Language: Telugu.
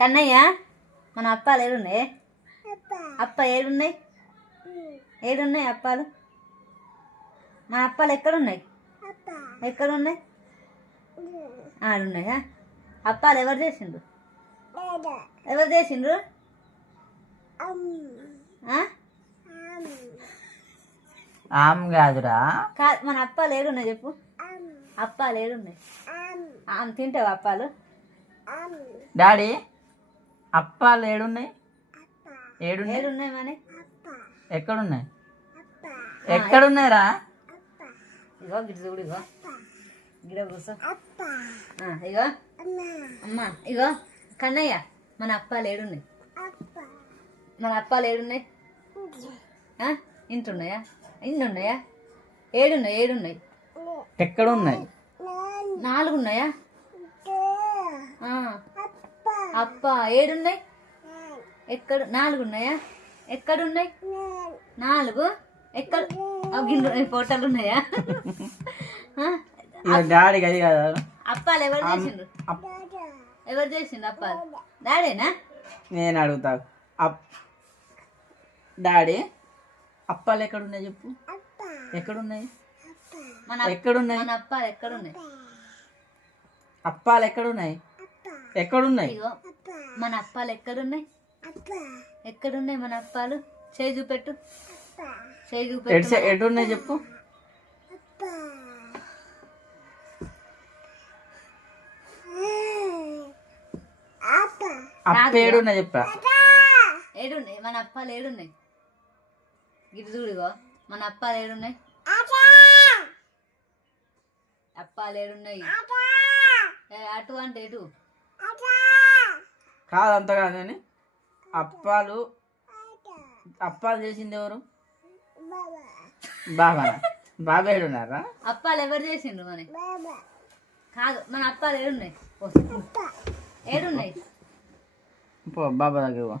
కన్నయ్య మన అప్పాలు ఏడున్నాయి? అప్ప ఏడున్నాయి? ఏడున్నాయి అప్పాలు? మన అప్పాలు ఎక్కడున్నాయి? ఎక్కడున్నాయి? ఆడున్నాయా? అప్పాలు ఎవరు చేసిండ్రు? ఎవరు చేసిండ్రు? ఆమ్ కాదురా. మన అప్పాలు ఏడున్నాయి చెప్పు. అప్పాలు ఏడున్నాయి? తింటావా అప్పాలు? డాడీ అప్పాలు ఏడున్నాయి? ఏడున్నాయి మరి ఎక్కడున్నాయి? ఎక్కడున్నాయిరా? ఇగో గిట్టు చూడు. ఇగో గిడ కూర్చో. ఇగో అమ్మా, ఇగో కన్నయ్య మన అప్పాలు ఏడున్నాయి? మన అప్పాలు ఏడున్నాయి? ఇంటున్నాయా? ఇన్ని ఉన్నాయా? ఏడున్నాయి? ఏడున్నాయి? ఎక్కడున్నాయి? 4 ఉన్నాయా? అప్ప ఏడున్నాయి? ఎక్కడ 4 ఉన్నాయా? ఎక్కడున్నాయి? 4 ఎక్కడ? ఫోటోలు ఉన్నాయా? డాడీకి అది కదా. అప్పాలు ఎవరు చేసిండ్రు? ఎవరు చేసిండ్రు అప్పాలు? డాడీనా? నేను అడుగుతా. డాడీ అప్పాలు ఎక్కడున్నాయి చెప్పు. ఎక్కడున్నాయి? ఎక్కడున్నాయి? మన అప్పాలు ఎక్కడున్నాయి? అప్పాలు ఎక్కడున్నాయి? ఎక్కడున్నాయి? ఇగో మన అప్పాలు ఎక్కడున్నాయి? ఎక్కడున్నాయి మన అప్పాలు? చేయి చూపెట్టు. చేయి చూపెట్టు. ఎటున్నాయి చెప్పు. అప్ప ఏడున్నాయి చెప్పా. ఏడున్నాయి మన అప్పాలు? ఏడున్నాయి? గిట్టు చూడుగో మన అప్పాలు ఏడున్నాయి? అప్పాలు ఏడున్నాయి? అటు అంటే ఎటు? కాదు, అంత కాదు. కానీ అప్పాలు చేసింది ఎవరు? బాబా. బాబా ఏడున్నారా? అప్పాలు ఎవరు చేసిండ్రు మరి? కాదు, మన అప్పాలు ఏడున్నాయి? ఏడున్నాయి? బాబా దగ్గర